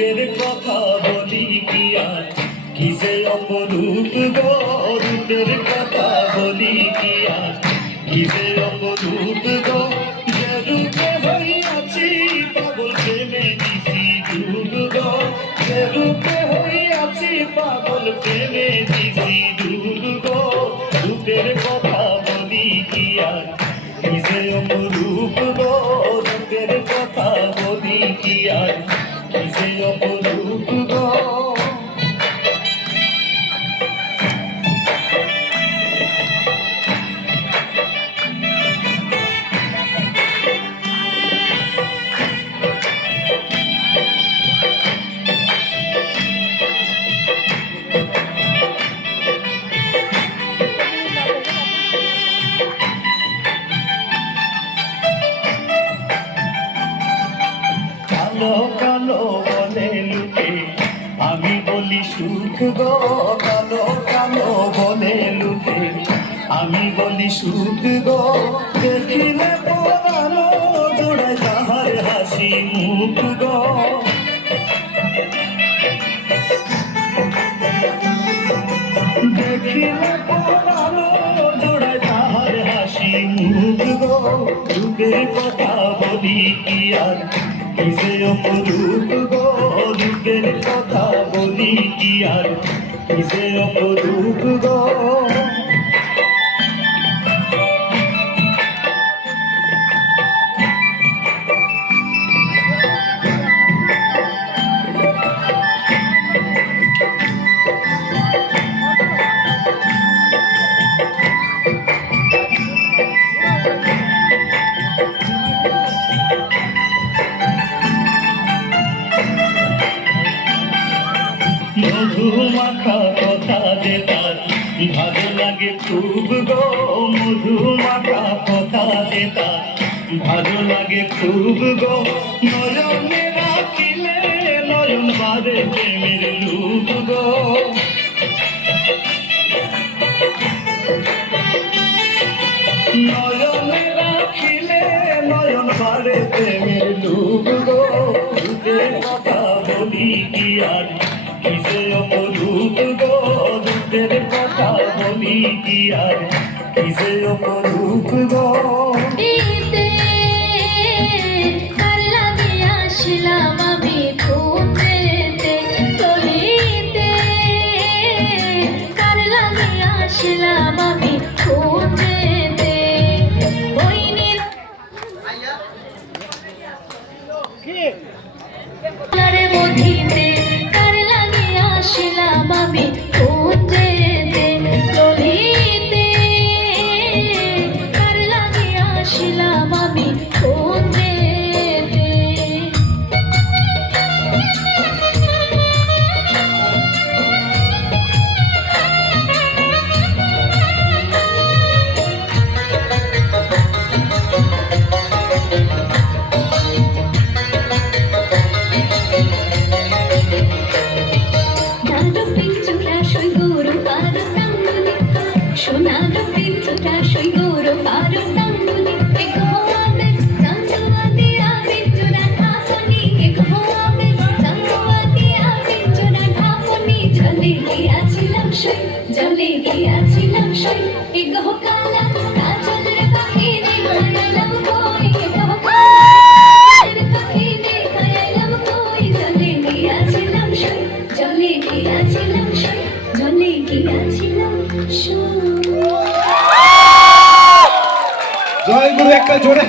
রূপের কথা বলি কি আর কি যে অপরূপ গো, রূপের কথা বলি কি আর কি যে অপরূপ গো, যে রূপে হইয়াছি পাগল প্রেমে দিছি ডুব গো, যে রূপে হইয়াছি পাগল প্রেমে দিছি ডুব গো, রূপের কথা বলি কি আর কি যে অপরূপ গো, রূপের কথা বলি কি আর কি যে অপরূপ গো। কালো কালো বলে লুকে আমি বলি সুখ গো, কালো কালো বলে লুকে আমি বলি সুখ গো, দেখিলে পরানো জোড়ায় তাহার হাসি মুখ গো, দেখিলে পরানো জোড়ায় তাহার হাসি মুখ গো, রূপের কথা বলি কি আর কি যে অপরূপ গো, রূপের কথা বলি কি আর কি যে অপরূপ গো। মধু মাখা কথা যে তার ভালো লাগে খুব গো, মধু মাখা কথা যে তার ভালো লাগে খুব গো, নয়নে রাখিলে নয়ন বাদে প্রেমের লুভ গো, নয়নে রাখিলে নয়ন বাদে প্রেমের লুভ গো, রূপের কথা বলি কি আর কি যে অপরূপ গো, রূপের কথা বলি কি আর কি যে অপরূপ গো। জলে গিয়াছিলাম সই এগো কালা কাজলের বাহিরে মারলাম কই, এগো কাজলের বাহিরে খাইলাম কই, জলে গিয়াছিলাম সই, জলে গিয়াছিলাম সই, জলে গিয়াছিলাম সই। জয় গুরু একটা জোরে